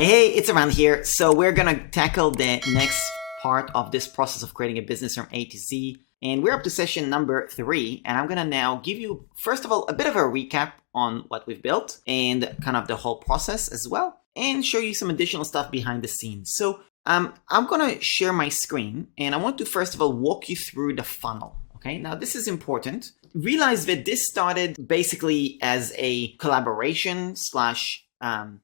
Hey, it's Aran here. So we're gonna tackle the next part of this process of creating a business from A to Z. And we're up to session number 3. And I'm gonna now give you, first of all, a bit of a recap on what we've built and kind of the whole process as well, and show you some additional stuff behind the scenes. So I'm gonna share my screen, and I want to first of all walk you through the funnel. Okay, now this is important. Realize that this started basically as a collaboration slash an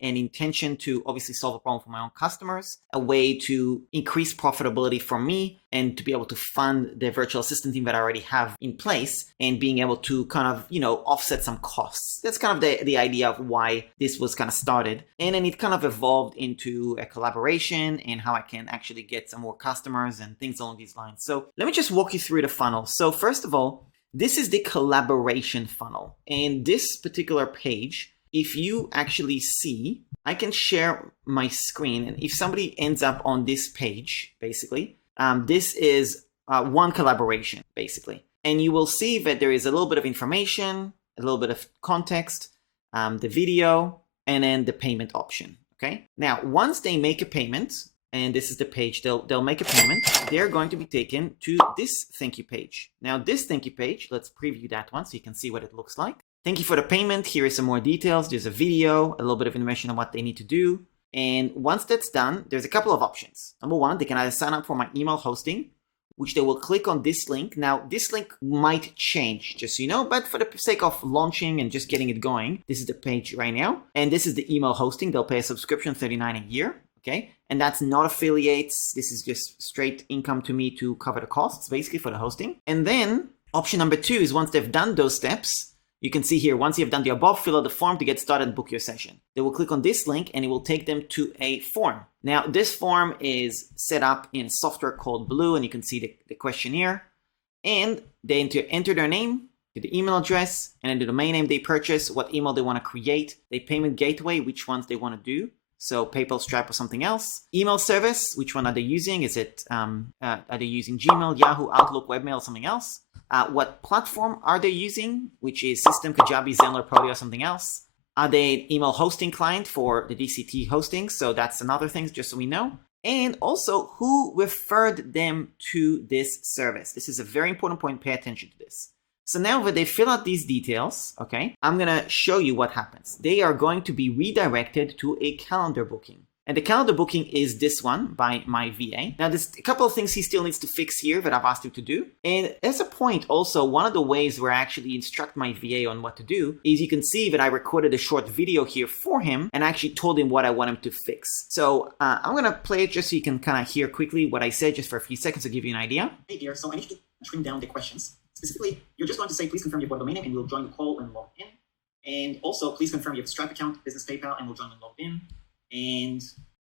intention to obviously solve a problem for my own customers, a way to increase profitability for me and to be able to fund the virtual assistant team that I already have in place, and being able to kind of, offset some costs. That's kind of the idea of why this was kind of started. And then it kind of evolved into a collaboration and how I can actually get some more customers and things along these lines. So let me just walk you through the funnel. So first of all, this is the collaboration funnel. And this particular page, if you actually see, I can share my screen, and if somebody ends up on this page, basically, this is one collaboration, basically. And you will see that there is a little bit of information, a little bit of context, the video, and then the payment option, okay? Now, once they make a payment, and this is the page, they'll make a payment, they're going to be taken to this thank you page. Now, this thank you page, let's preview that one so you can see what it looks like. Thank you for the payment. Here is some more details. There's a video, a little bit of information on what they need to do. And once that's done, there's a couple of options. Number one, they can either sign up for my email hosting, which they will click on this link. Now, this link might change, just so you know, but for the sake of launching and just getting it going, this is the page right now. And this is the email hosting. They'll pay a subscription, $39 a year, okay? And that's not affiliates. This is just straight income to me to cover the costs, basically, for the hosting. And then option number 2 is once they've done those steps, you can see here, once you've done the above, fill out the form to get started and book your session. They will click on this link and it will take them to a form. Now, this form is set up in software called Bloo, and you can see the questionnaire. And they enter their name, the email address, and then the domain name they purchase, what email they want to create, the payment gateway, which ones they want to do. So PayPal, Stripe, or something else. Email service, which one are they using? Is it, are they using Gmail, Yahoo, Outlook, Webmail, or something else? What platform are they using, which is System, Kajabi, Zenler, Podio, or something else? Are they an email hosting client for the DCT hosting? So that's another thing, just so we know. And also, who referred them to this service? This is a very important point. Pay attention to this. So now that they fill out these details, okay, I'm going to show you what happens. They are going to be redirected to a calendar booking. And the calendar booking is this one by my VA. Now, there's a couple of things he still needs to fix here that I've asked him to do. And as a point also, one of the ways where I actually instruct my VA on what to do is you can see that I recorded a short video here for him and I actually told him what I want him to fix. So I'm going to play it just so you can kind of hear quickly what I said just for a few seconds to give you an idea. Hey dear, so I need you to trim down the questions. Specifically, you're just going to say, please confirm your domain name and we'll join the call and log in. And also, please confirm you have a Stripe account, business PayPal, and we'll join and log in. And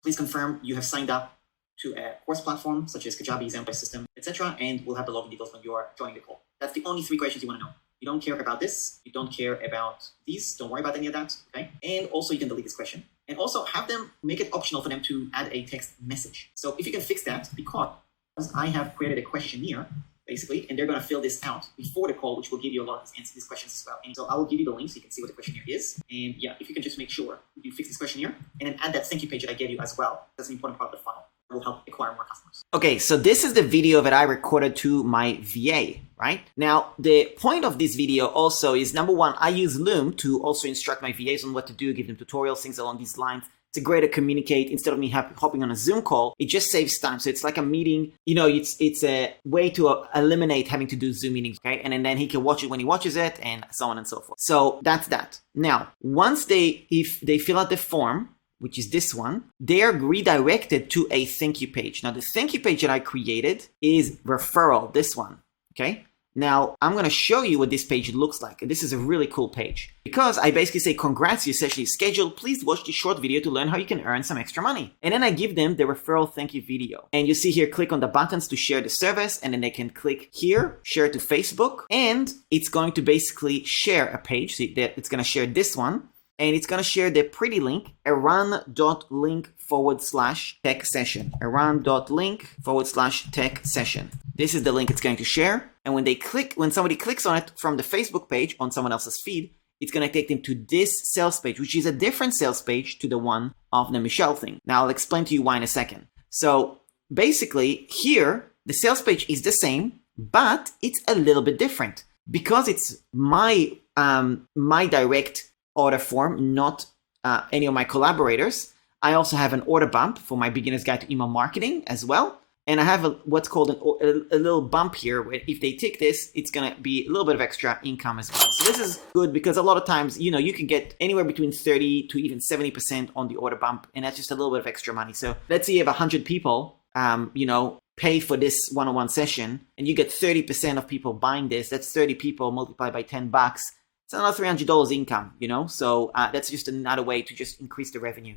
please confirm you have signed up to a course platform such as Kajabi, Zenler System, etc. And we'll have the login details when you are joining the call. That's the only 3 questions you want to know. You don't care about this. You don't care about these. Don't worry about any of that. Okay. And also, you can delete this question. And also have them make it optional for them to add a text message. So if you can fix that, because I have created a questionnaire, basically, and they're going to fill this out before the call, which will give you a lot of answers to these questions as well. And so I will give you the link so you can see what the questionnaire is. And yeah, if you can just make sure you fix this questionnaire and then add that thank you page that I gave you as well. That's an important part of the funnel. It will help acquire more customers. Okay, so this is the video that I recorded to my VA, right? Now, the point of this video also is, number one, I use Loom to also instruct my VAs on what to do, give them tutorials, things along these lines. It's a great to communicate. Instead of me hopping on a Zoom call, it just saves time. So it's like a meeting. It's a way to eliminate having to do Zoom meetings, okay? And then he can watch it when he watches it, and so on and so forth. So that's that. Now, if they fill out the form, which is this one, they are redirected to a thank you page. Now, the thank you page that I created is referral, this one, okay? Now, I'm going to show you what this page looks like. And this is a really cool page because I basically say, congrats, your session is scheduled. Please watch this short video to learn how you can earn some extra money. And then I give them the referral thank you video. And you see here, click on the buttons to share the service. And then they can click here, share to Facebook. And it's going to basically share a page. So it's going to share this one. And it's going to share the pretty link, aran.link/tech session. aran.link/tech session. This is the link it's going to share. And when somebody clicks on it from the Facebook page on someone else's feed, it's going to take them to this sales page, which is a different sales page to the one of the Michelle thing. Now I'll explain to you why in a second. So basically here, the sales page is the same, but it's a little bit different because it's my direct order form, not any of my collaborators. I also have an order bump for my beginner's guide to email marketing as well. And I have what's called a little bump here where if they tick this, it's going to be a little bit of extra income as well. So this is good because a lot of times, you can get anywhere between 30 to even 70% on the order bump. And that's just a little bit of extra money. So let's say you have 100 people, pay for this one-on-one session and you get 30% of people buying this. That's 30 people multiplied by $10. It's another $300 income, So that's just another way to just increase the revenue,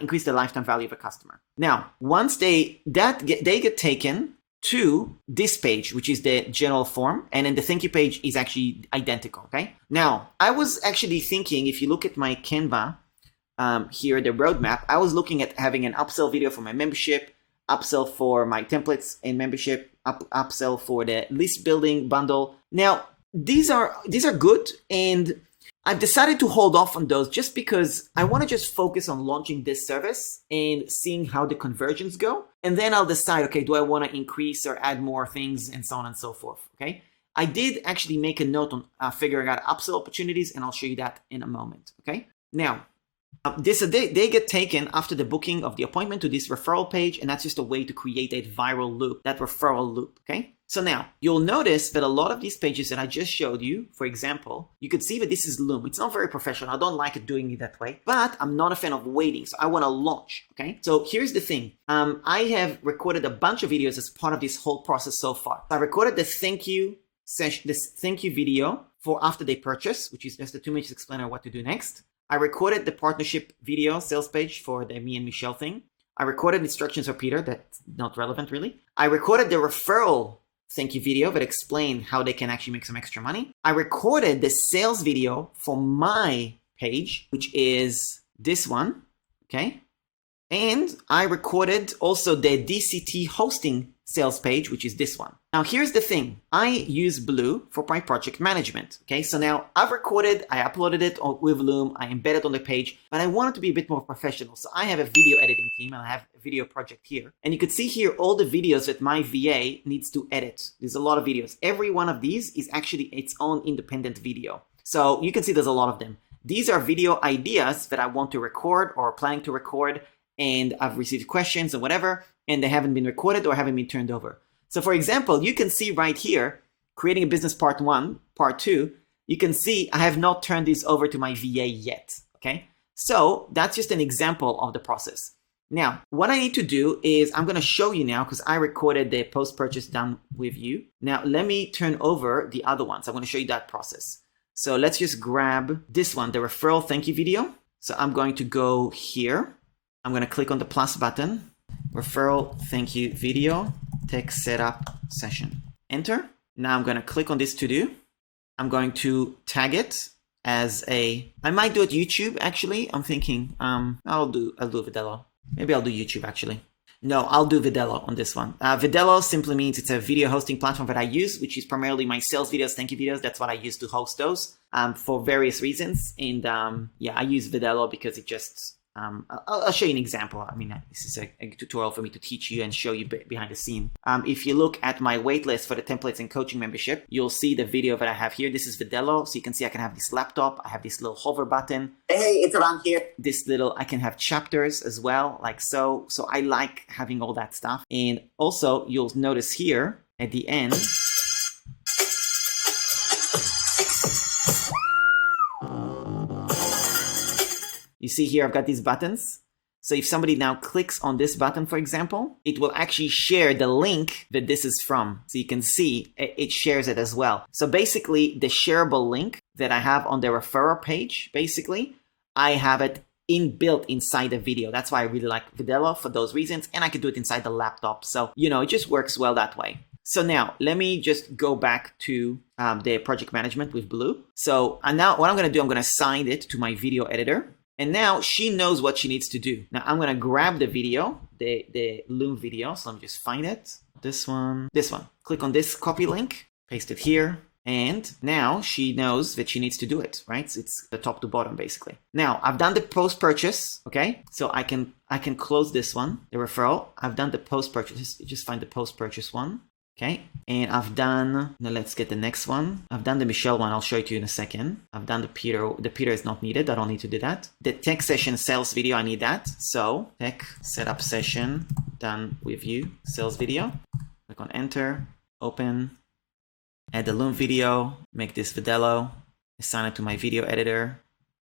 increase the lifetime value of a customer. Now, once they get taken to this page, which is the general form, and then the thank you page is actually identical, okay? Now, I was actually thinking, if you look at my Canva here, the roadmap, I was looking at having an upsell video for my membership, upsell for my templates and membership, upsell for the list building bundle. Now, these are good, and I've decided to hold off on those just because I want to just focus on launching this service and seeing how the conversions go. And then I'll decide, okay, do I want to increase or add more things and so on and so forth, okay? I did actually make a note on figuring out upsell opportunities, and I'll show you that in a moment, okay? Now, they get taken after the booking of the appointment to this referral page, and that's just a way to create that viral loop, that referral loop, okay? So now, you'll notice that a lot of these pages that I just showed you, for example, you could see that this is Loom. It's not very professional. I don't like it doing it that way, but I'm not a fan of waiting, so I want to launch, okay? So here's the thing. I have recorded a bunch of videos as part of this whole process so far. I recorded the thank you session, this thank you video for after they purchase, which is just a 2-minute explainer of what to do next. I recorded the partnership video sales page for the me and Michelle thing. I recorded instructions for Peter. That's not relevant really. I recorded the referral thank you video that explained how they can actually make some extra money. I recorded the sales video for my page, which is this one, okay? And I recorded also the DCT hosting sales page, which is this one. Now, here's the thing. I use Bloo for my project management, okay? So now I've recorded, I uploaded it with Loom, I embedded on the page, but I want it to be a bit more professional. So I have a video editing team, and I have a video project here. And you could see here all the videos that my VA needs to edit. There's a lot of videos. Every one of these is actually its own independent video. So you can see there's a lot of them. These are video ideas that I want to record or planning to record, and I've received questions or whatever, and they haven't been recorded or haven't been turned over. So for example, you can see right here, creating a business part 1, part 2, you can see I have not turned this over to my VA yet, okay? So that's just an example of the process. Now, what I need to do is I'm gonna show you now, because I recorded the post-purchase done with you. Now, let me turn over the other ones. I'm gonna show you that process. So let's just grab this one, the referral thank you video. So I'm going to go here. I'm gonna click on the plus button, referral thank you video, text setup session. Enter. Now I'm gonna click on this to do. I'm going to tag it as I might do it YouTube actually. I'm thinking, I'll do Vidello. Maybe I'll do YouTube actually. No, I'll do Vidello on this one. Vidello simply means it's a video hosting platform that I use, which is primarily my sales videos, thank you videos. That's what I use to host those for various reasons. And yeah, I use Vidello because it just, I'll show you an example. I mean, this is a tutorial for me to teach you and show you behind the scene. If you look at my waitlist for the templates and coaching membership, you'll see the video that I have here. This is Vidello. So you can see I can have this laptop. I have this little hover button. Hey, it's around here. This little, I can have chapters as well, like so. So I like having all that stuff. And also you'll notice here at the end, you see here, I've got these buttons. So if somebody now clicks on this button, for example, it will actually share the link that this is from. So you can see it shares it as well. So basically the shareable link that I have on the referral page, basically, I have it inbuilt inside the video. That's why I really like Vidello for those reasons. And I can do it inside the laptop. So, you know, it just works well that way. So now let me just go back to the project management with Bloo. So now what I'm going to do, I'm going to assign it to my video editor. And now she knows what she needs to do. Now I'm gonna grab the video, the Loom video. So let me just find it. This one. Click on this copy link, paste it here. And now she knows that she needs to do it, right? So it's the top to bottom basically. Now I've done the post purchase, okay? So I can close this one, the referral. I've done the post purchase. Just find the post purchase one. Okay, and I've done, now let's get the next one. I've done the Michelle one, I'll show it to you in a second. I've done the Peter is not needed, I don't need to do that. The tech session sales video, I need that. So, tech setup session, done with you, sales video. Click on enter, open, add the Loom video, make this Vidello, assign it to my video editor,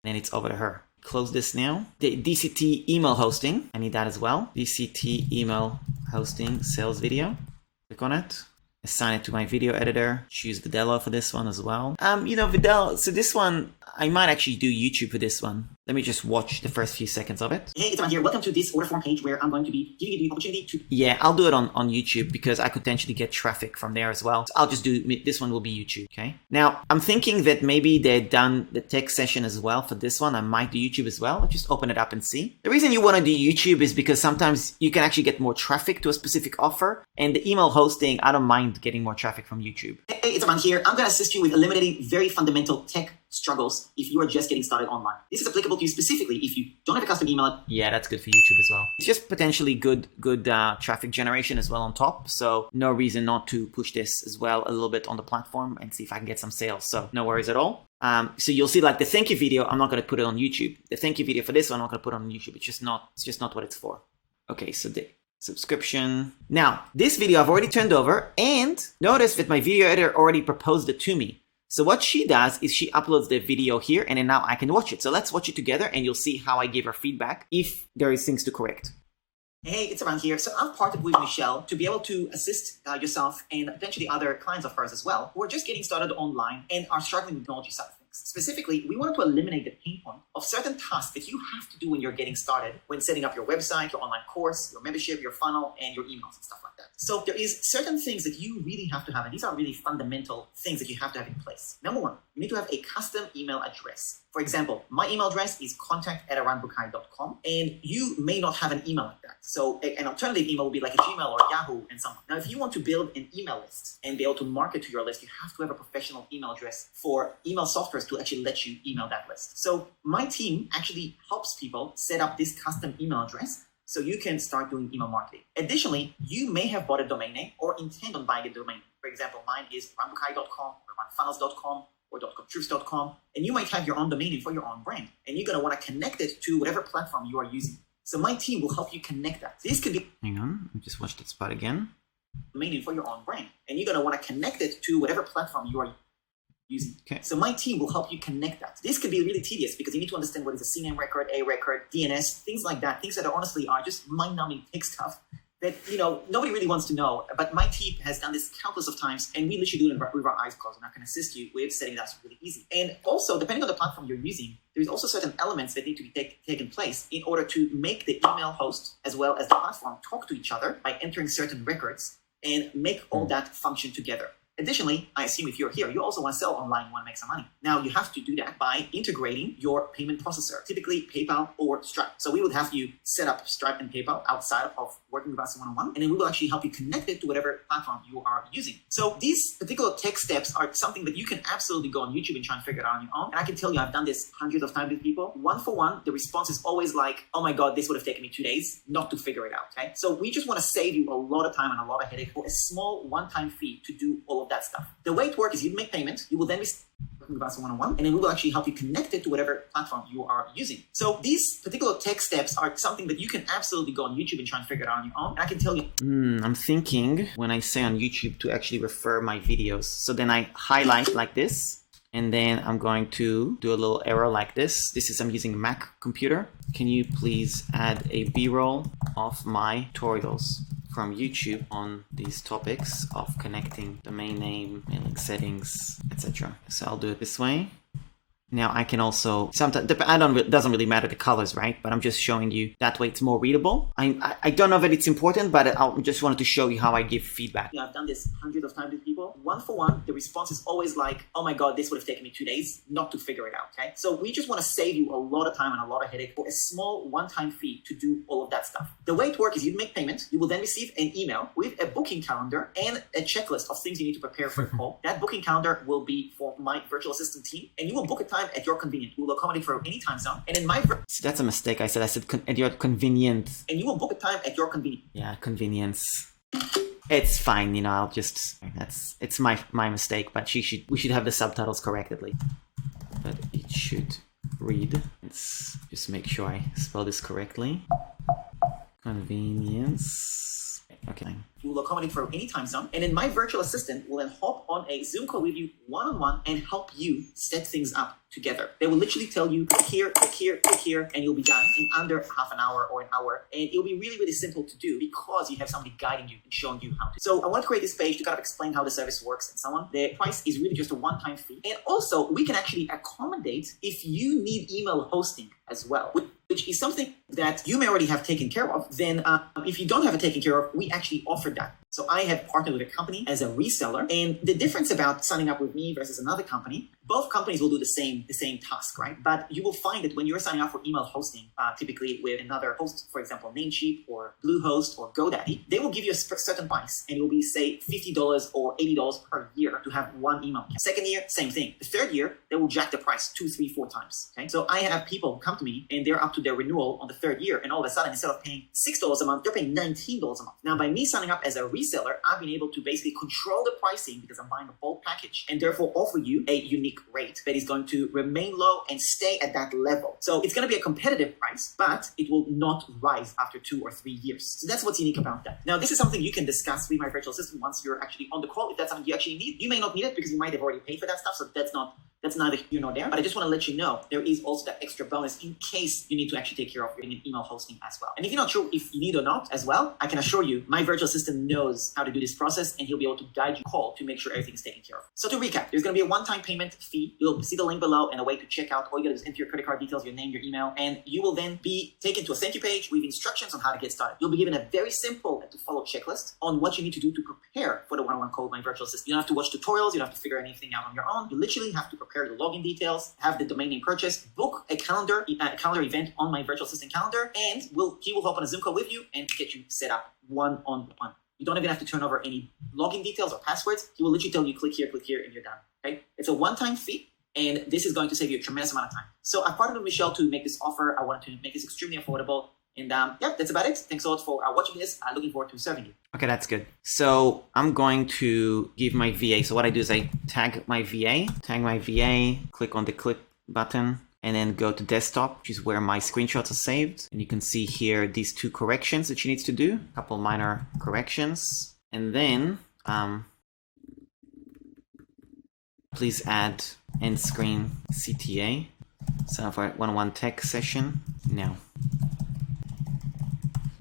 then it's over to her. Close this now. The DCT email hosting, I need that as well. DCT email hosting sales video. Click on it, assign it to my video editor, choose Vidello for this one as well. Vidello, so this one, I might actually do YouTube for this one. Let me just watch the first few seconds of it. Hey, it's Aman here. Welcome to this order form page where I'm going to be giving you the opportunity to... Yeah, I'll do it on YouTube because I could potentially get traffic from there as well. So I'll just do, this one will be YouTube, okay? Now, I'm thinking that maybe they've done the tech session as well for this one. I might do YouTube as well. I'll just open it up and see. The reason you want to do YouTube is because sometimes you can actually get more traffic to a specific offer. And the email hosting, I don't mind getting more traffic from YouTube. Hey, it's Aman here. I'm going to assist you with eliminating very fundamental tech struggles if you are just getting started online. This is applicable to you specifically if you don't have a custom email. Yeah, that's good for YouTube as well. It's just potentially good traffic generation as well on top. So no reason not to push this as well a little bit on the platform and see if I can get some sales. So no worries at all. So you'll see like the thank you video, I'm not going to put it on YouTube. The thank you video for this one, I'm not going to put it on YouTube. It's just not what it's for. Okay, so the subscription. Now, this video I've already turned over and notice that my video editor already proposed it to me. So what she does is she uploads the video here and then now I can watch it. So let's watch it together and you'll see how I give her feedback if there is things to correct. Hey, it's Aman here. So I've partnered with Michelle to be able to assist yourself and potentially other clients of hers as well who are just getting started online and are struggling with technology side of things. Specifically, we wanted to eliminate the pain point of certain tasks that you have to do when you're getting started, when setting up your website, your online course, your membership, your funnel, and your emails and stuff like that. So there is certain things that you really have to have, and these are really fundamental things that you have to have in place. Number one, you need to have a custom email address. For example, my email address is contact@aranbukai.com, and you may not have an email like that. So an alternative email would be like a Gmail or Yahoo and so on. Now, if you want to build an email list and be able to market to your list, you have to have a professional email address for email softwares to actually let you email that list. So my team actually helps people set up this custom email address so you can start doing email marketing. Additionally, you may have bought a domain name or intend on buying a domain name. For example, mine is aranbukai.com or aranfunnels.com or .com, and you might have your own domain name for your own brand, and you're going to want to connect it to whatever platform you are using. So my team will help you connect that. This could be... Hang on, I just watched that spot again. ...domain name for your own brand, and you're going to want to connect it to whatever platform you are using. Okay. So my team will help you connect that. This could be really tedious because you need to understand what is a CNAME record, A record, DNS, things like that, things that are honestly are just mind-numbing tech stuff that, nobody really wants to know. But my team has done this countless of times, and we literally do it with our eyes closed, and I can assist you with setting that up really easy. And also, depending on the platform you're using, there's also certain elements that need to be taken place in order to make the email host as well as the platform talk to each other by entering certain records and make all that function together. Additionally, I assume if you're here, you also want to sell online, you want to make some money. Now, you have to do that by integrating your payment processor, typically PayPal or Stripe. So we would have you set up Stripe and PayPal outside of working with us one-on-one, and then we will actually help you connect it to whatever platform you are using. So these particular tech steps are something that you can absolutely go on YouTube and try and figure it out on your own. And I can tell you, I've done this hundreds of times with people. One for one, the response is always like, oh my God, this would have taken me 2 days not to figure it out, okay? So we just want to save you a lot of time and a lot of headache for a small one-time fee to do all of that stuff. The way it works is you make payment, you will then be working with us one-on-one, and then we will actually help you connect it to whatever platform you are using. So these particular tech steps are something that you can absolutely go on YouTube and try and figure it out on your own. And I can tell you. I'm thinking when I say on YouTube to actually refer my videos. So then I highlight like this, and then I'm going to do a little arrow like this. This is, I'm using a Mac computer. Can you please add a B-roll of my tutorials from YouTube on these topics of connecting domain name, mailing settings, etc. So I'll do it this way. Now I can also, sometimes, it doesn't really matter the colors, right? But I'm just showing you, that way it's more readable. I don't know that it's important, but I just wanted to show you how I give feedback. I've done this hundreds of times with people. One for one, the response is always like, oh my God, this would have taken me 2 days not to figure it out, okay? So we just want to save you a lot of time and a lot of headache for a small one-time fee to do all of that stuff. The way it works is you make payment, you will then receive an email with a booking calendar and a checklist of things you need to prepare for the call. That booking calendar will be for my virtual assistant team, and you will book a time at your convenience. We will accommodate for any time zone. And in my See, that's a mistake. I said at your convenience. And you will book a time at your convenience. Yeah, convenience. It's fine, you know. I'll just it's my mistake. But we should have the subtitles correctly. But it should read. Let's just make sure I spell this correctly. Convenience. Okay. We will accommodate for any time zone. And then my virtual assistant will then hop on a Zoom call with you one-on-one and help you set things up together. They will literally tell you, click here, click here, click here, and you'll be done in under half an hour or an hour. And it'll be really, really simple to do because you have somebody guiding you and showing you how to. So I want to create this page to kind of explain how the service works and so on. The price is really just a one-time fee. And also, we can actually accommodate if you need email hosting as well, which is something that you may already have taken care of. Then if you don't have it taken care of, we actually offer that. So I have partnered with a company as a reseller, and the difference about signing up with me versus another company, both companies will do the same task, right? But you will find that when you're signing up for email hosting, typically with another host, for example, Namecheap or Bluehost or GoDaddy, they will give you a certain price, and it will be, say, $50 or $80 per year to have one email account. Second year, same thing. The third year, they will jack the price 2, 3, 4 times. Okay, so I have people come to me, and they're up to their renewal on the third year, and all of a sudden, instead of paying $6 a month, they're paying $19 a month. Now, by me signing up as a reseller, I've been able to basically control the pricing because I'm buying a bulk package, and therefore offer you a unique rate that is going to remain low and stay at that level. So it's going to be a competitive price, but it will not rise after 2 or 3 years. So that's what's unique about that. Now, this is something you can discuss with my virtual assistant once you're actually on the call. If that's something you actually need, you may not need it because you might have already paid for that stuff. So that's neither here nor there. But I just want to let you know there is also that extra bonus in case you need to actually take care of your email hosting as well. And if you're not sure if you need or not as well, I can assure you my virtual assistant knows how to do this process, and he'll be able to guide you call to make sure everything is taken care of. So to recap, there's going to be a one-time payment fee. You'll see the link below and a way to check out. All you got to do is enter your credit card details, your name, your email, and you will then be taken to a thank you page with instructions on how to get started. You'll be given a very simple and to follow checklist on what you need to do to prepare for the one-on-one call with my virtual assistant. You don't have to watch tutorials. You don't have to figure anything out on your own. You literally have to prepare your login details, have the domain name purchased, book a calendar event on my virtual assistant calendar, and he will hop on a Zoom call with you and get you set up one-on-one. You don't even have to turn over any login details or passwords. He will literally tell you, click here, and you're done. Okay? It's a one-time fee, and this is going to save you a tremendous amount of time. So I partnered with Michelle to make this offer. I wanted to make this extremely affordable. And yeah, that's about it. Thanks a lot for watching this. I'm looking forward to serving you. Okay, that's good. So I'm going to give my VA. So what I do is I tag my VA, click on the click button, and then go to desktop, which is where my screenshots are saved. And you can see here these 2 corrections that she needs to do, a couple minor corrections. And then please add end screen CTA. Sign up for a one-on-one tech session now.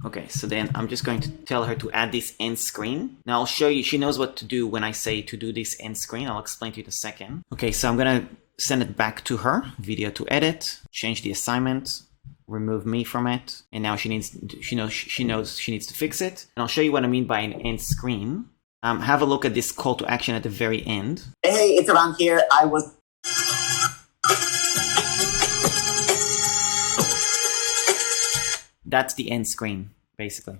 Okay, so then I'm just going to tell her to add this end screen. Now I'll show you, she knows what to do when I say to do this end screen. I'll explain to you in a second. Okay, so I'm gonna send it back to her, video to edit, change the assignment, remove me from it. And now she knows she needs to fix it. And I'll show you what I mean by an end screen. Have a look at this call to action at the very end. Hey, it's around here. That's the end screen, basically.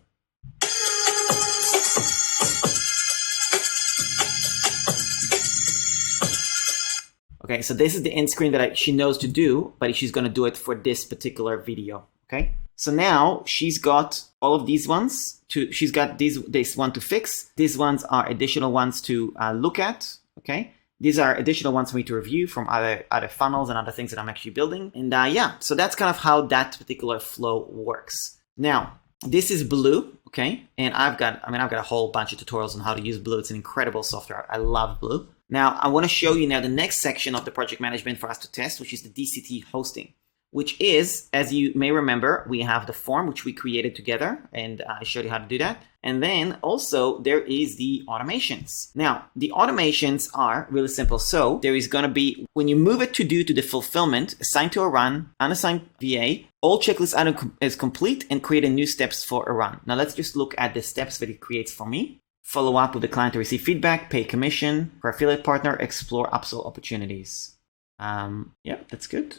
Okay, so this is the end screen that she knows to do, but she's going to do it for this particular video. Okay, so now she's got all of these ones. She's got this one to fix. These ones are additional ones to look at. Okay, these are additional ones for me to review from other funnels and other things that I'm actually building. And yeah, so that's kind of how that particular flow works. Now, this is Bloo, okay? And I've got a whole bunch of tutorials on how to use Bloo. It's an incredible software. I love Bloo. Now, I want to show you now the next section of the project management for us to test, which is the DCT hosting. which is, as you may remember, we have the form which we created together, and I showed you how to do that. And then also there is the automations. Now, the automations are really simple. So there is going to be, when you move a to-do to the fulfillment, assign to a run, unassign VA, all checklist item is complete, and create a new steps for a run. Now let's just look at the steps that it creates for me. Follow up with the client to receive feedback, pay commission, for affiliate partner, explore upsell opportunities. Yeah, that's good.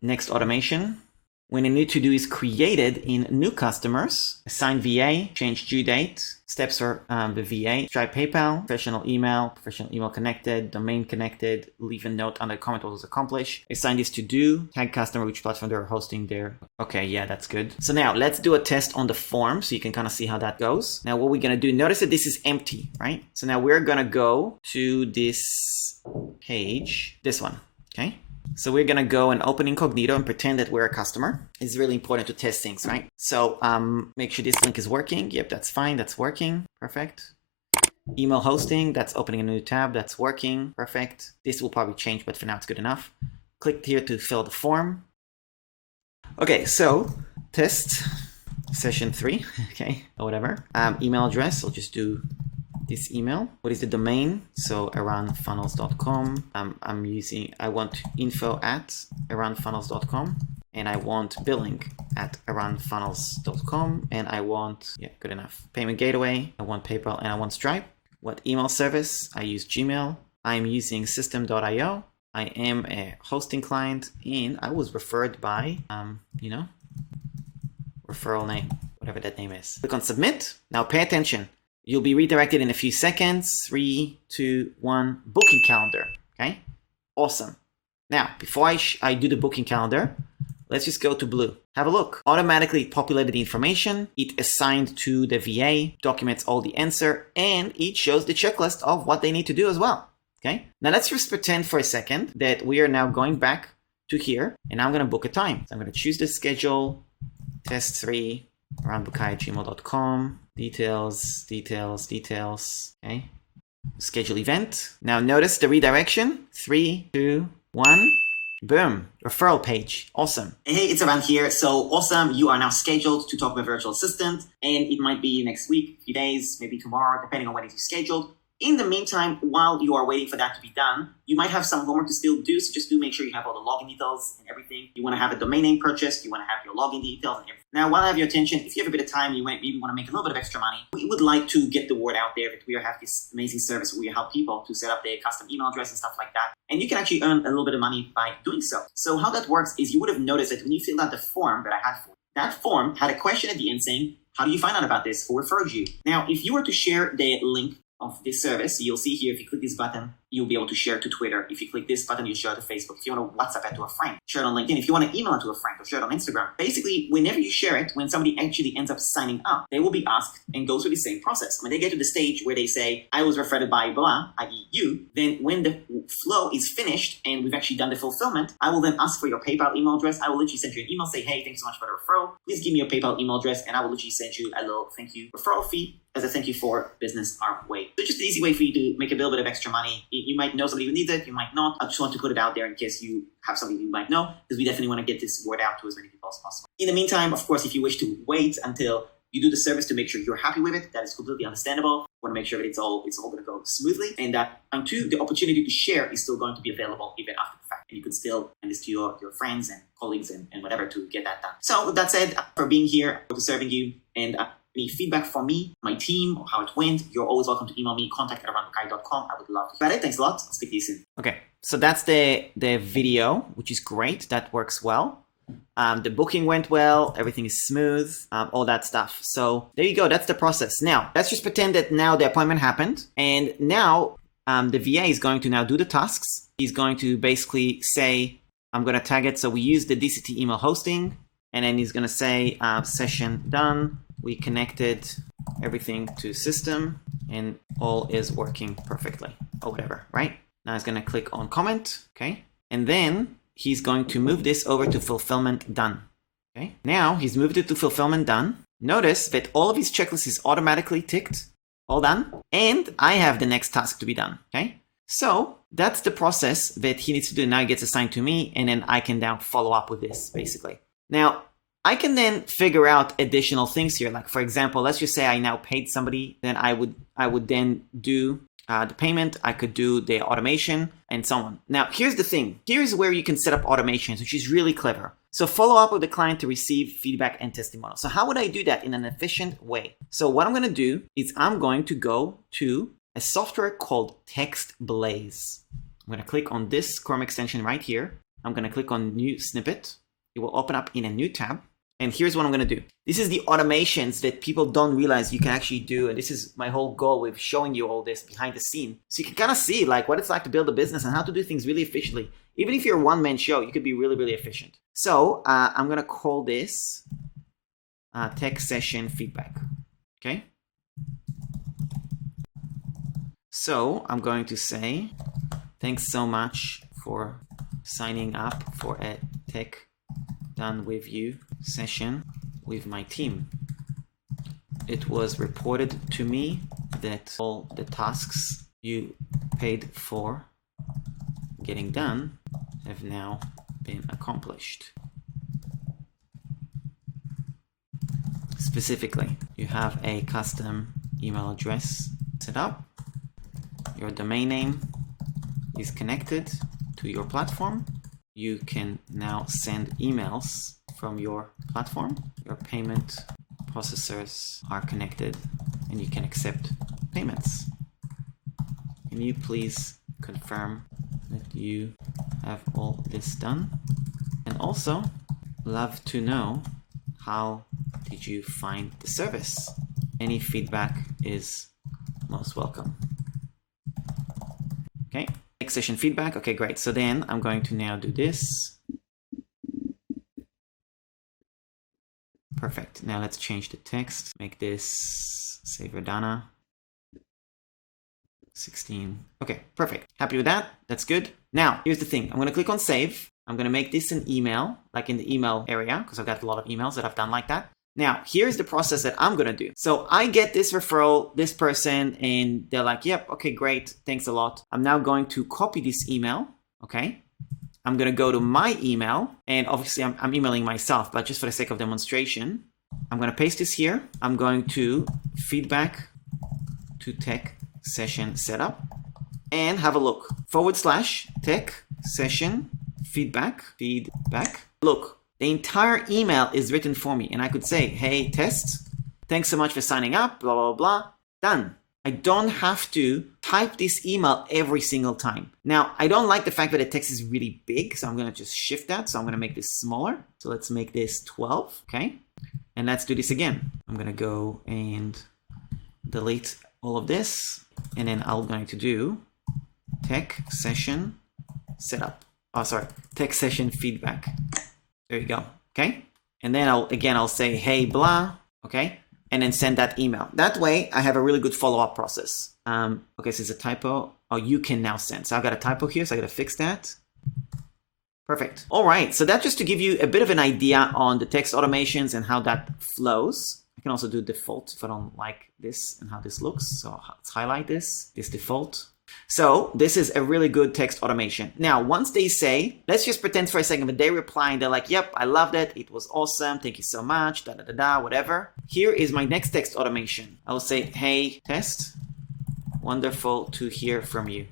Next automation. When a new to-do is created in new customers, assign VA, change due date, steps are the VA, try PayPal, professional email connected, domain connected, leave a note under comment what was accomplished, assign this to do, tag customer which platform they're hosting there. Okay, yeah, that's good. So now let's do a test on the form so you can kind of see how that goes. Now what we're gonna do, notice that this is empty, right? So now we're gonna go to this page, this one, okay? So we're gonna go and open incognito and pretend that we're a customer. It's really important to test things, right? So make sure this link is working. Yep, that's fine, that's working, perfect. Email hosting, that's opening a new tab, that's working, perfect. This will probably change, but for now it's good enough. Click here to fill the form. Okay, so test session 3, okay, or whatever. Email address, I'll just do this email. What is the domain? So aroundfunnels.com. I want info@aroundfunnels.com, and I want billing@aroundfunnels.com, and I want, yeah, good enough. Payment gateway, I want PayPal, and I want Stripe. What email service? I use Gmail. I'm using system.io. I am a hosting client, and I was referred by, referral name, whatever that name is. Click on submit. Now pay attention. You'll be redirected in a few seconds. 3, 2, 1, booking calendar, okay? Awesome. Now, before I do the booking calendar, let's just go to Bloo. Have a look. Automatically populated the information. It assigned to the VA, documents all the answer, and it shows the checklist of what they need to do as well, okay? Now let's just pretend for a second that we are now going back to here, and I'm gonna book a time. So I'm gonna choose the schedule, test 3, aroundbukai@gmail.com. Details, okay? Schedule event. Now notice the redirection. 3, 2, 1, boom, referral page. Awesome. Hey, it's around here. So awesome. You are now scheduled to talk with a virtual assistant, and it might be next week, a few days, maybe tomorrow, depending on when it is scheduled. In the meantime, while you are waiting for that to be done, you might have some homework to still do. So just do make sure you have all the login details and everything. You want to have a domain name purchased. You want to have your login details and everything. Now, while I have your attention, if you have a bit of time, you maybe want to make a little bit of extra money. We would like to get the word out there that we have this amazing service where we help people to set up their custom email address and stuff like that. And you can actually earn a little bit of money by doing so. So how that works is you would have noticed that when you filled out the form that I had for you, that form had a question at the end saying, how do you find out about this? Who referred you? Now, if you were to share the link of this service, you'll see here, if you click this button, you'll be able to share it to Twitter. If you click this button, you'll share it to Facebook. If you want to WhatsApp it to a friend, share it on LinkedIn. If you want to email it to a friend or share it on Instagram. Basically, whenever you share it, when somebody actually ends up signing up, they will be asked and go through the same process. When they get to the stage where they say, I was referred by blah, i.e. you, then when the flow is finished and we've actually done the fulfillment, I will then ask for your PayPal email address. I will literally send you an email, say, hey, thanks so much for the referral. Please give me your PayPal email address, and I will literally send you a little thank you referral fee as a thank you for business our way. So just an easy way for you to make a little bit of extra money. You might know somebody who needs it, you might not. I just want to put it out there in case you have somebody you might know, because we definitely want to get this word out to as many people as possible. In the meantime, of course, if you wish to wait until you do the service to make sure you're happy with it, that is completely understandable. Want to make sure that it's all going to go smoothly, and that until the opportunity to share is still going to be available even after the fact. And you can still send this to your friends and colleagues and whatever to get that done. So with that said, for being here, for serving you, and any feedback from me, my team, or how it went, you're always welcome to email me, contact@aroundbukai.com. I would love to hear it. Thanks a lot. I'll speak to you soon. Okay, so that's the video, which is great. That works well. The booking went well. Everything is smooth. All that stuff. So there you go. That's the process. Now, let's just pretend that now the appointment happened. And now the VA is going to now do the tasks. He's going to basically say, I'm going to tag it. So we use the DCT email hosting. And then he's going to say, session done. We connected everything to system and all is working perfectly or whatever, right? Now he's going to click on comment, okay? And then he's going to move this over to fulfillment done, okay? Now he's moved it to fulfillment done. Notice that all of his checklist is automatically ticked, all done. And I have the next task to be done, okay? So that's the process that he needs to do. Now it gets assigned to me, and then I can now follow up with this basically. Now I can then figure out additional things here. Like for example, let's just say I now paid somebody, then I would then do the payment, I could do the automation and so on. Now here's the thing. Here's where you can set up automations, which is really clever. So follow up with the client to receive feedback and testimonial. So how would I do that in an efficient way? So what I'm going to do is I'm going to go to a software called TextBlaze. I'm going to click on this Chrome extension right here. I'm going to click on new snippet. It will open up in a new tab. And here's what I'm going to do. This is the automations that people don't realize you can actually do. And this is my whole goal with showing you all this behind the scene. So you can kind of see like what it's like to build a business and how to do things really efficiently. Even if you're a one-man show, you could be really, really efficient. So I'm going to call this text session feedback. Okay. So I'm going to say, thanks so much for signing up for a tech done with you session with my team. It was reported to me that all the tasks you paid for getting done have now been accomplished. Specifically, you have a custom email address set up. Your domain name is connected to your platform. You can now send emails from your platform. Your payment processors are connected and you can accept payments. Can you please confirm that you have all this done? And also, love to know, how did you find the service? Any feedback is most welcome. Okay, next session feedback. Okay, great. So then I'm going to now do this. Perfect. Now let's change the text. Make this say Verdana 16. Okay, perfect. Happy with that? That's good. Now, here's the thing. I'm going to click on save. I'm going to make this an email, like in the email area, because I've got a lot of emails that I've done like that. Now, here's the process that I'm going to do. So I get this referral, this person, and they're like, yep, okay, great. Thanks a lot. I'm now going to copy this email. Okay. I'm going to go to my email, and obviously I'm emailing myself, but just for the sake of demonstration, I'm going to paste this here. I'm going to feedback to tech session setup and have a look. / tech session feedback. Look, the entire email is written for me, and I could say, hey, test, thanks so much for signing up, blah, blah, blah, done. I don't have to type this email every single time. Now, I don't like the fact that the text is really big, so I'm going to just shift that. So I'm going to make this smaller. So let's make this 12, okay? And let's do this again. I'm going to go and delete all of this, and then I'm going to do tech session setup. Oh, sorry, tech session feedback. There you go, okay? And then I'll say, hey, blah, okay? And then send that email. That way, I have a really good follow-up process. Okay, so it's a typo. Oh, you can now send. So I've got a typo here, so I got to fix that. Perfect. All right, so that's just to give you a bit of an idea on the text automations and how that flows. I can also do default if I don't like this and how this looks. So let's highlight this default. So this is a really good text automation. Now, once they say, let's just pretend for a second that they reply and they're like, yep, I loved it. It was awesome. Thank you so much. Da, da, da, da, whatever. Here is my next text automation. I'll say, hey, test. Wonderful to hear from you.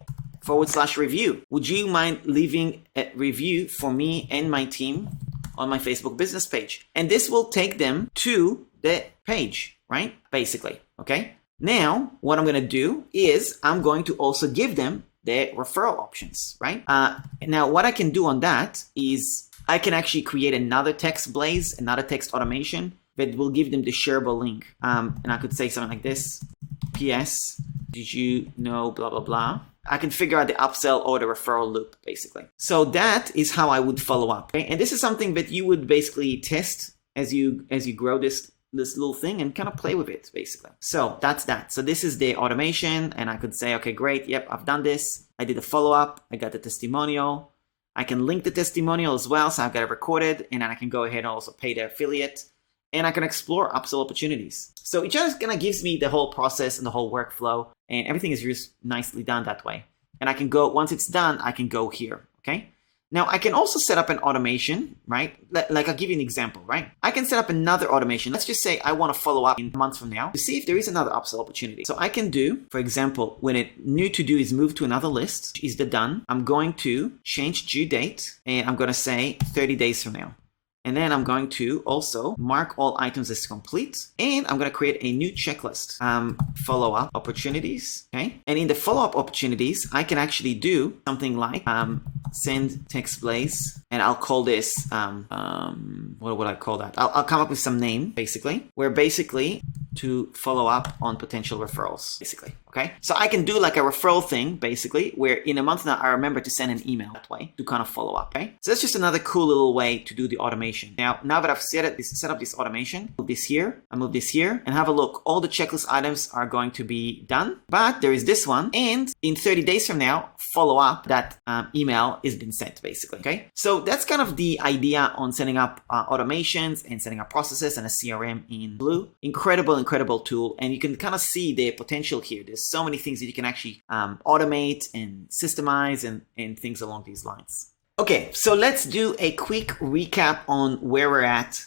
/ review. Would you mind leaving a review for me and my team on my Facebook business page? And this will take them to the page, right? Basically, okay? Now, what I'm going to do is I'm going to also give them the referral options, right? Now, what I can do on that is I can actually create another TextBlaze, another text automation that will give them the shareable link. And I could say something like this. PS, did you know blah, blah, blah. I can figure out the upsell or the referral loop, basically. So that is how I would follow up. Okay? And this is something that you would basically test as you grow this little thing and kind of play with it, basically. So that's that. So this is the automation, and I could say, okay, great. Yep, I've done this. I did a follow-up. I got the testimonial. I can link the testimonial as well. So I've got it recorded, and then I can go ahead and also pay the affiliate, and I can explore upsell opportunities. So it just kind of gives me the whole process and the whole workflow, and everything is just nicely done that way. and I can go, once it's done, I can go here, okay? Now I can also set up an automation, right? Like I'll give you an example, right? I can set up another automation. Let's just say I want to follow up in a month from now to see if there is another upsell opportunity. So I can do, for example, when a new to do is moved to another list, which is the done, I'm going to change due date and I'm going to say 30 days from now. And then I'm going to also mark all items as complete. And I'm going to create a new checklist. Follow-up opportunities. Okay. And in the follow-up opportunities, I can actually do something like send TextBlaze. And I'll call this, what would I call that? I'll come up with some name, basically. Where basically to follow up on potential referrals, basically. Okay, so I can do like a referral thing, basically, where in a month now I remember to send an email that way to kind of follow up. Okay, so that's just another cool little way to do the automation. Now that I've set up this automation, move this here, I move this here, and have a look. All the checklist items are going to be done, but there is this one, and in 30 days from now, follow up that email is been sent, basically. Okay, so that's kind of the idea on setting up automations and setting up processes and a CRM in Bloo. Incredible tool, and you can kind of see the potential here. There's so many things that you can actually automate and systemize and things along these lines. Okay, so let's do a quick recap on where we're at.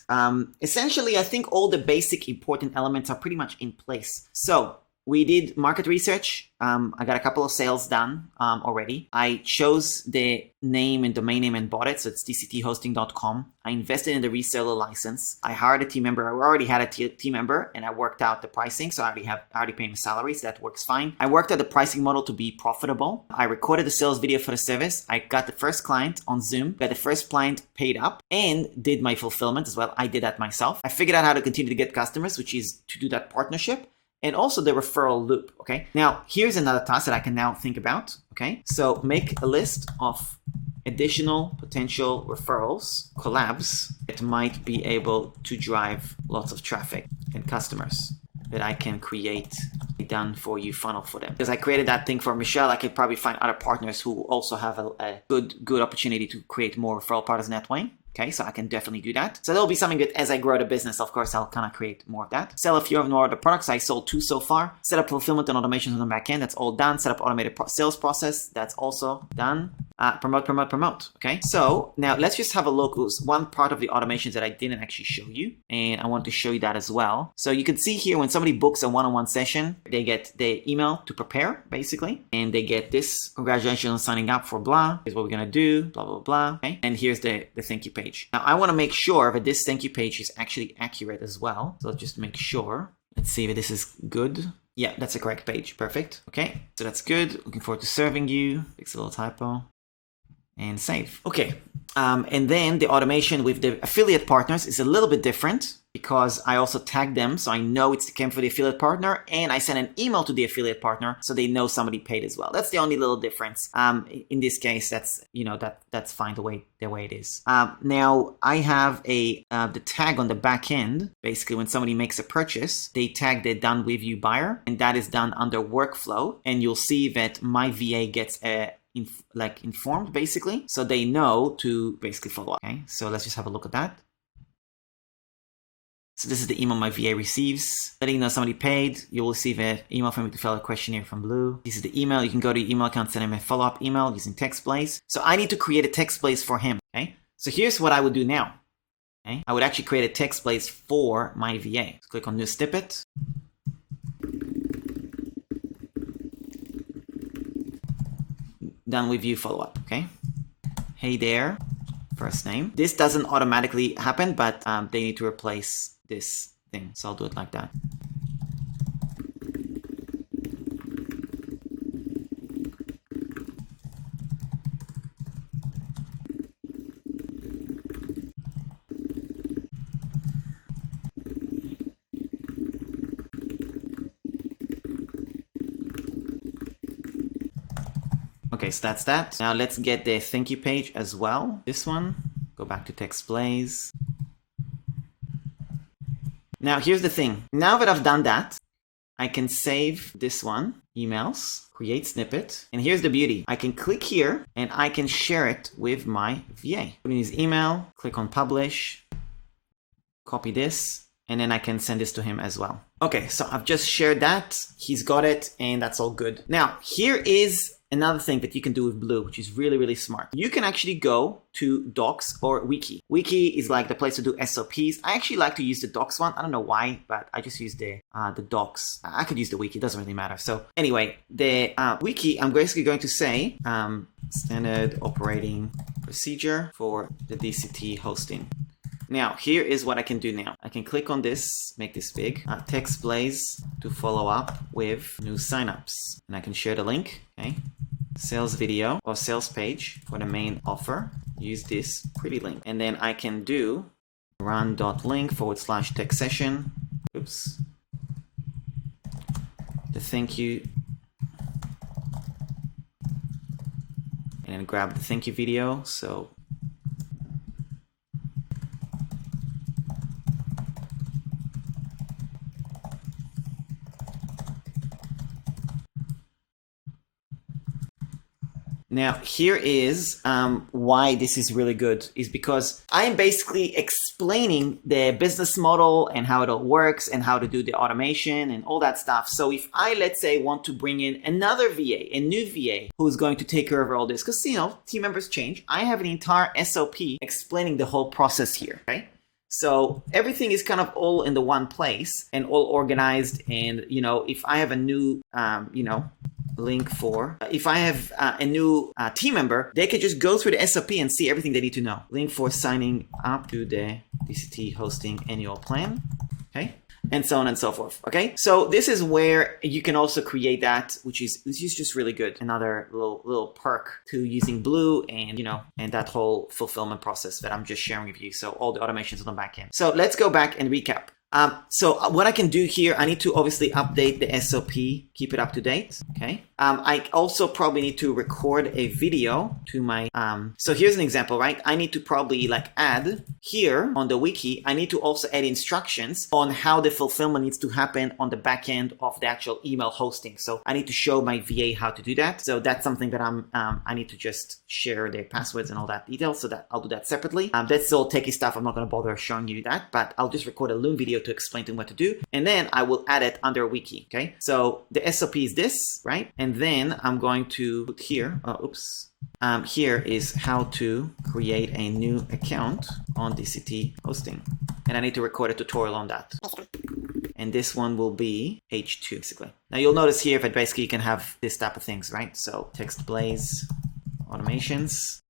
Essentially, I think all the basic important elements are pretty much in place. So we did market research. I got a couple of sales done already. I chose the name and domain name and bought it. So it's tcthosting.com. I invested in the reseller license. I hired a team member. I already had a team member and I worked out the pricing. So I already paid him a salary. So that works fine. I worked out the pricing model to be profitable. I recorded the sales video for the service. I got the first client on Zoom, got the first client paid up and did my fulfillment as well. I did that myself. I figured out how to continue to get customers, which is to do that partnership. And also the referral loop, okay? Now, here's another task that I can now think about, okay? So make a list of additional potential referrals, collabs that might be able to drive lots of traffic and customers that I can create a done for you funnel for them. Because I created that thing for Michelle, I could probably find other partners who also have a good opportunity to create more referral partners in that way. Okay, so I can definitely do that. So there'll be something that as I grow the business, of course, I'll kind of create more of that. Sell a few of more of the products. I sold 2 so far. Set up fulfillment and automations on the back end. That's all done. Set up automated sales process. That's also done. Promote. Okay, so now let's just have a look. It was one part of the automations that I didn't actually show you, and I want to show you that as well. So you can see here when somebody books a one-on-one session, they get the email to prepare, basically, and they get this: congratulations on signing up for blah. Here's what we're gonna do, blah blah blah. Okay, and here's the thank you page. Now I want to make sure that this thank you page is actually accurate as well. So let's just make sure. Let's see if this is good. Yeah, that's the correct page. Perfect. Okay, so that's good. Looking forward to serving you. Fix a little typo. And save. Okay, and then the automation with the affiliate partners is a little bit different because I also tag them so I know it came for the affiliate partner, and I send an email to the affiliate partner so they know somebody paid as well. That's the only little difference. In this case, that's that's fine the way it is. Now I have the tag on the back end. Basically, when somebody makes a purchase, they tag the done with you buyer, and that is done under workflow. And you'll see that my VA gets informed, basically, so they know to basically follow up. Okay, so let's just have a look at that. So this is the email my VA receives, letting you know somebody paid. You will receive an email from me to fill out a questionnaire from Bloo. This is the email. You can go to your email account, send him a follow-up email using TextBlaze. So I need to create a TextBlaze for him. Okay, so here's what I would do now. Okay, I would actually create a TextBlaze for my VA. So click on new snippet. Done with you follow-up. Okay, hey there, first name. This doesn't automatically happen, but they need to replace this thing, so I'll do it like that. Okay, so that's that. Now let's get the thank you page as well. This one, go back to TextBlaze. Now here's the thing. Now that I've done that, I can save this one, emails, create snippet. And here's the beauty. I can click here and I can share it with my VA. Put in his email, click on publish, copy this, and then I can send this to him as well. Okay, so I've just shared that. He's got it, and that's all good. Now, here is another thing that you can do with Bloo, which is really, really smart. You can actually go to Docs or Wiki. Wiki is like the place to do SOPs. I actually like to use the Docs one. I don't know why, but I just use the Docs. I could use the Wiki, it doesn't really matter. So anyway, the Wiki, I'm basically going to say standard operating procedure for the DCT hosting. Now, here is what I can do now. I can click on this, make this big, TextBlaze to follow up with new signups. And I can share the link, okay? Sales video or sales page for the main offer. Use this pretty link. And then I can do run.link/text session. Oops. The thank you. And then grab the thank you video. So now, here is why this is really good, is because I am basically explaining the business model and how it all works and how to do the automation and all that stuff. So if I, let's say, want to bring in another VA, a new VA, who's going to take care of all this, because, you know, team members change, I have an entire SOP explaining the whole process here, okay? So everything is kind of all in the one place and all organized. And, you know, if I have a new, link for, if I have a new team member, they can just go through the SOP and see everything they need to know. Link for signing up to the DCT hosting annual plan, okay? And so on and so forth, okay? So this is where you can also create that, which is just really good. Another little perk to using Bloo and, you know, and that whole fulfillment process that I'm just sharing with you. So all the automations on the back end. So let's go back and recap. So what I can do here, I need to obviously update the SOP, keep it up to date, okay? I also probably need to record a video to my, so here's an example, right? I need to probably like add here on the wiki, I need to also add instructions on how the fulfillment needs to happen on the back end of the actual email hosting. So I need to show my VA how to do that. So that's something that I need to just share their passwords and all that details, so that I'll do that separately. That's all techie stuff. I'm not going to bother showing you that, but I'll just record a Loom video to explain to them what to do, and then I will add it under wiki, okay? So the SOP is this, right? And then I'm going to put here, here is how to create a new account on DCT hosting. And I need to record a tutorial on that. And this one will be H2, basically. Now you'll notice here that basically you can have this type of things, right? So TextBlaze automations,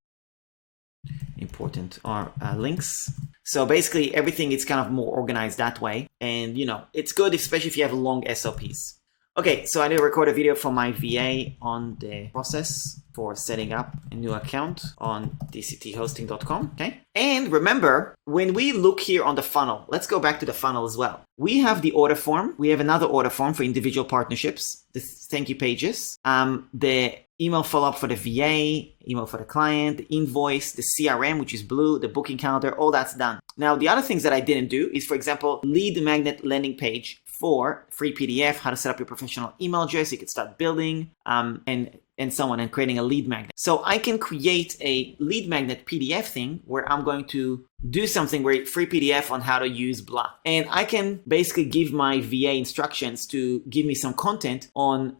important are links. So basically everything is kind of more organized that way. And, you know, it's good, especially if you have long SOPs. Okay, so I need to record a video for my VA on the process for setting up a new account on dcthosting.com, okay? And remember, when we look here on the funnel, let's go back to the funnel as well. We have the order form. We have another order form for individual partnerships, the thank you pages, the email follow-up for the VA, email for the client, the invoice, the CRM, which is Bloo, the booking calendar, all that's done. Now, the other things that I didn't do is, for example, lead magnet landing page for free PDF, how to set up your professional email address. You can start building and so on, and creating a lead magnet. So I can create a lead magnet PDF thing where I'm going to do something where free PDF on how to use blah. And I can basically give my VA instructions to give me some content on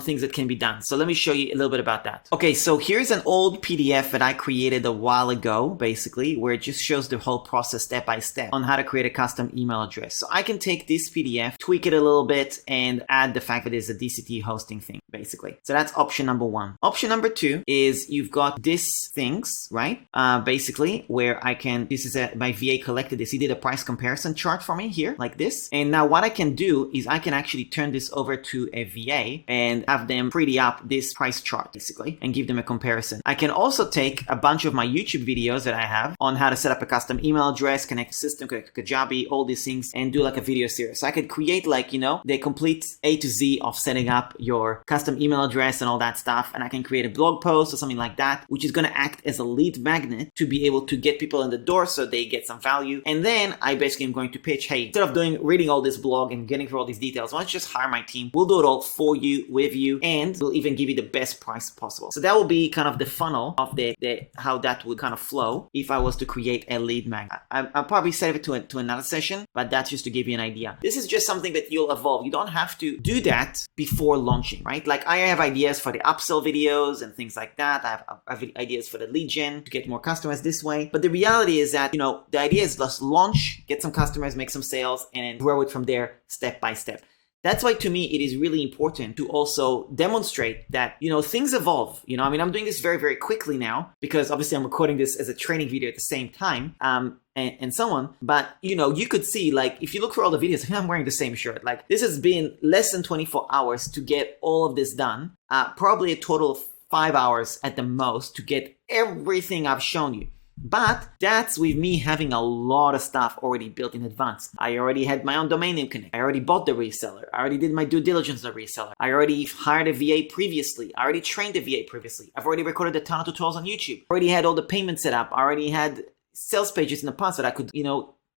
things that can be done. So let me show you a little bit about that. Okay, so here's an old PDF that I created a while ago, basically, where it just shows the whole process step by step on how to create a custom email address. So I can take this PDF, tweak it a little bit, and add the fact that it's a DCT hosting thing, basically. So that's option number one. Option number two is you've got these things, right? Basically, where I can, this is my VA collected this. He did a price comparison chart for me here, like this. And now what I can do is I can actually turn this over to a VA and have them pretty up this price chart, basically, and give them a comparison. I can also take a bunch of my YouTube videos that I have on how to set up a custom email address, connect a system, connect Kajabi, all these things, and do like a video series. So I could create like, you know, the complete A to Z of setting up your custom email address and all that stuff. And I can create a blog post or something like that, which is going to act as a lead magnet to be able to get people in the door so they get some value. And then I basically am going to pitch, hey, instead of reading all this blog and getting through all these details, why don't you just hire my team? We'll do it all for you, with you, and we'll even give you the best price possible. So that will be kind of the funnel of the how that would kind of flow if I was to create a lead magnet. I'll probably save it to another session, but that's just to give you an idea. This is just something that you'll evolve. You don't have to do that before launching, right? Like I have ideas for the upsell videos and things like that. I have ideas for the lead gen to get more customers this way. But the reality is that, the idea is let's launch, get some customers, make some sales, and then grow it from there step by step. That's why, to me, it is really important to also demonstrate that, things evolve. I'm doing this very, very quickly now because obviously I'm recording this as a training video at the same time, and so on. But, you could see, like, if you look for all the videos, I'm wearing the same shirt. Like, this has been less than 24 hours to get all of this done. Probably a total of 5 hours at the most to get everything I've shown you. But that's with me having a lot of stuff already built in advance. I already had my own domain name connect. I already bought the reseller. I already did my due diligence on the reseller. I already hired a VA previously. I already trained a VA previously. I've already recorded a ton of tutorials on YouTube. I already had all the payments set up. I already had sales pages in the past that I could,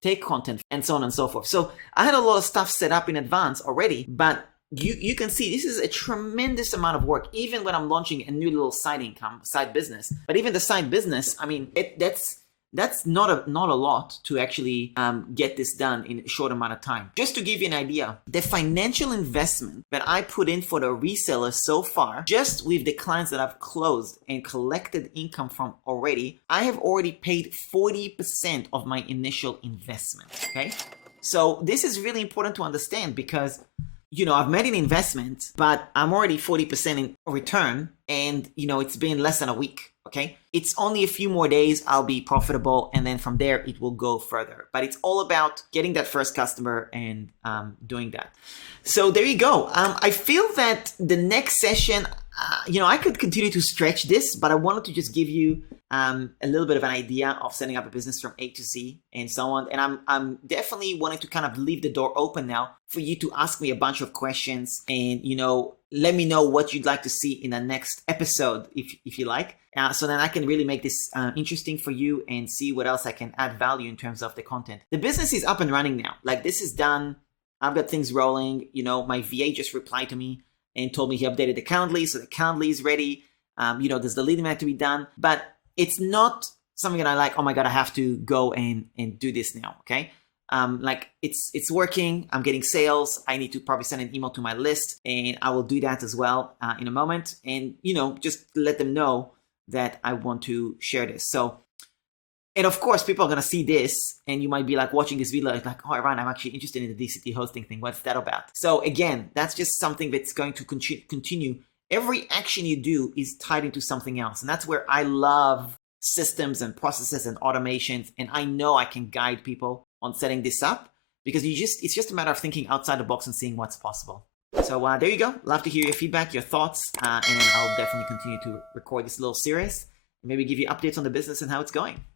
take content and so on and so forth. So I had a lot of stuff set up in advance already, but you can see this is a tremendous amount of work, even when I'm launching a new little side business. But even the side business, that's not a lot to actually get this done in a short amount of time. Just to give you an idea, the financial investment that I put in for the resellers so far, just with the clients that I've closed and collected income from already, I have already paid 40% of my initial investment, okay? So this is really important to understand because I've made an investment, but I'm already 40% in return, and it's been less than a week. Okay, it's only a few more days I'll be profitable, and then from there it will go further. But it's all about getting that first customer and doing that. So there you go. I feel that the next session, I could continue to stretch this, but I wanted to just give you a little bit of an idea of setting up a business from A to Z and so on. And I'm definitely wanting to kind of leave the door open now for you to ask me a bunch of questions and, let me know what you'd like to see in the next episode if you like. So then I can really make this interesting for you and see what else I can add value in terms of the content. The business is up and running now. Like, this is done. I've got things rolling. My VA just replied to me and told me he updated the Calendly, so the Calendly is ready. There's the lead magnet to be done, but it's not something that I like, oh my God, I have to go and do this now, okay? It's working. I'm getting sales. I need to probably send an email to my list, and I will do that as well in a moment. And, just let them know that I want to share this. So, and of course, people are going to see this, and you might be like watching this video like, oh, Ryan, I'm actually interested in the DCT hosting thing. What's that about? So again, that's just something that's going to continue. Every action you do is tied into something else. And that's where I love systems and processes and automations. And I know I can guide people on setting this up because it's just a matter of thinking outside the box and seeing what's possible. So there you go. Love to hear your feedback, your thoughts, and then I'll definitely continue to record this little series and maybe give you updates on the business and how it's going.